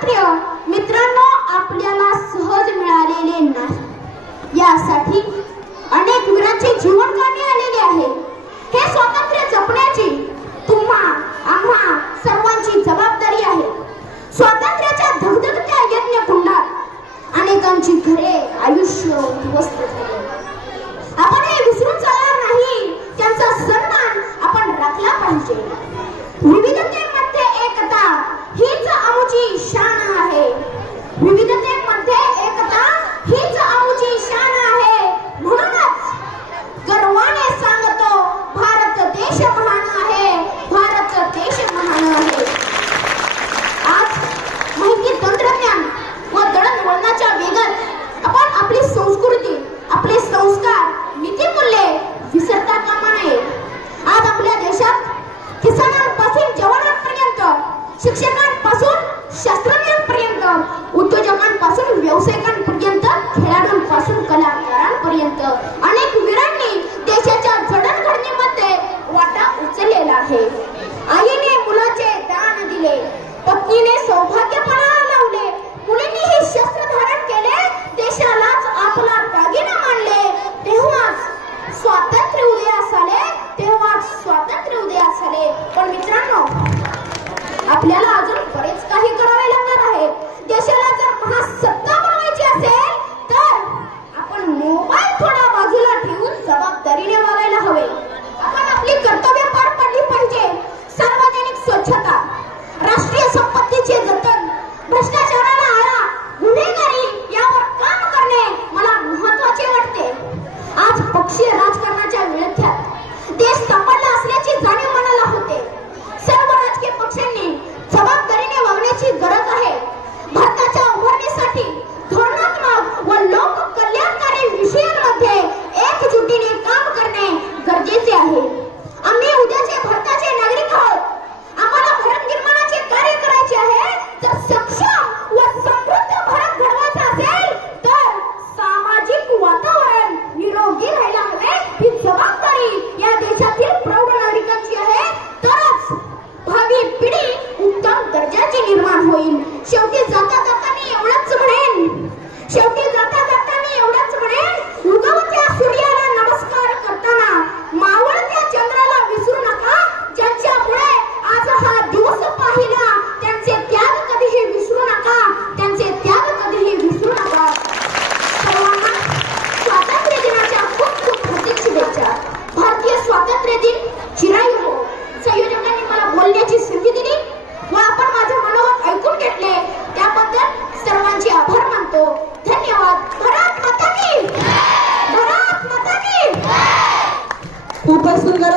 स्वातंत्र्य मित्रांनो आपल्याला सहज मिळालेले नाही। यासाठी अनेक वीरांचे जीवन कामी आलेले आहे। हे स्वातंत्र्य जपण्याची तुम्हा आम्हा सर्वांची जबाबदारी आहे। स्वातंत्र्याच्या धगधगत्या यज्ञकुंडात अनेकांची घरे आयुष्य उद्ध्वस्त झाले। आपण हे विसरून चालणार नाही। त्यांचा सन्मान आपण राखला पाहिजे। विविधतेमध्ये एकता हीच आमची शान आहे। विविधतेमध्ये एकता हीच आमची शान आहे। म्हणूनच गर्वाने सांगतो भारत देश महान आहे। भारत देश महान आहे। आज माहिती तंत्रज्ञान व दळणवळणाच्या वेगात आपण आपली संस्कृती, आपले संस्कार, नीतिमूल्ये विसरता कामा नये। आज आपल्या देशात किसानांपासून जवानांपर्यंत, शिक्षकांपासून शास्त्रज्ञांपर्यंत, उद्योजकांपासून व्यावसायिकांपर्यंत, खेळाडूंपासून कलाकारांपर्यंत अनेक वीरांनी देशाच्या जडणघडणीमध्ये वाटा उचललेला आहे। आईने मुलाचे दान दिले, पत्नीने सौभाग्य पणाला लावले, मुलींनीही शस्त्र धारण केले, देशालाच आपला दागिना मानले। तेव्हाच स्वातंत्र्य उदयास आले, तेव्हाच स्वातंत्र्य उदयास आले। पण मित्रांनो, आपल्याला अजून बरेच काही करावे लागणार आहे। देशाला जर महासत्ता बनवायची असेल तर आपण मोबाईल थोडा बाजूला ठेवून जबाबदारीने वागायला हवे। आपण आपली कर्तव्य पार पाडली पाहिजे। सार्वजनिक स्वच्छता, राष्ट्रीय संपत्तीचे जतन, भ्रष्टाचाराला आळा, गुन्हेगारी यावर काम करणे मला महत्त्वाचे वाटते। आज पक्षीय राजकारणाच्या विळख्यात देश सापडला असल्याची जाणीव मनाला होते। सर्व राजकीय पक्षांनी जबाबदारीने वागण्याची गरज आहे। भारताच्या उभारणीसाठी धोरणात्मक व लोक कल्याणकारी विषयांमध्ये एकजुटीने काम करणे गरजेचे आहे। आम्ही उद्याचे भारताचे नागरिक आहोत। आम्हाला भारत निर्माणाचे कार्य करायचे आहे। जर सक्षम व समृद्ध भारत घडवायचा असेल तर सामाजिक वातावरण निरोगी राहायला हवे। ही जबाबदारी या देशातील प्रौढ नागरिकांची आहे। तरच भावी पिढी उत्तम दर्जाची निर्माण होईल। शेवटी जाता जाता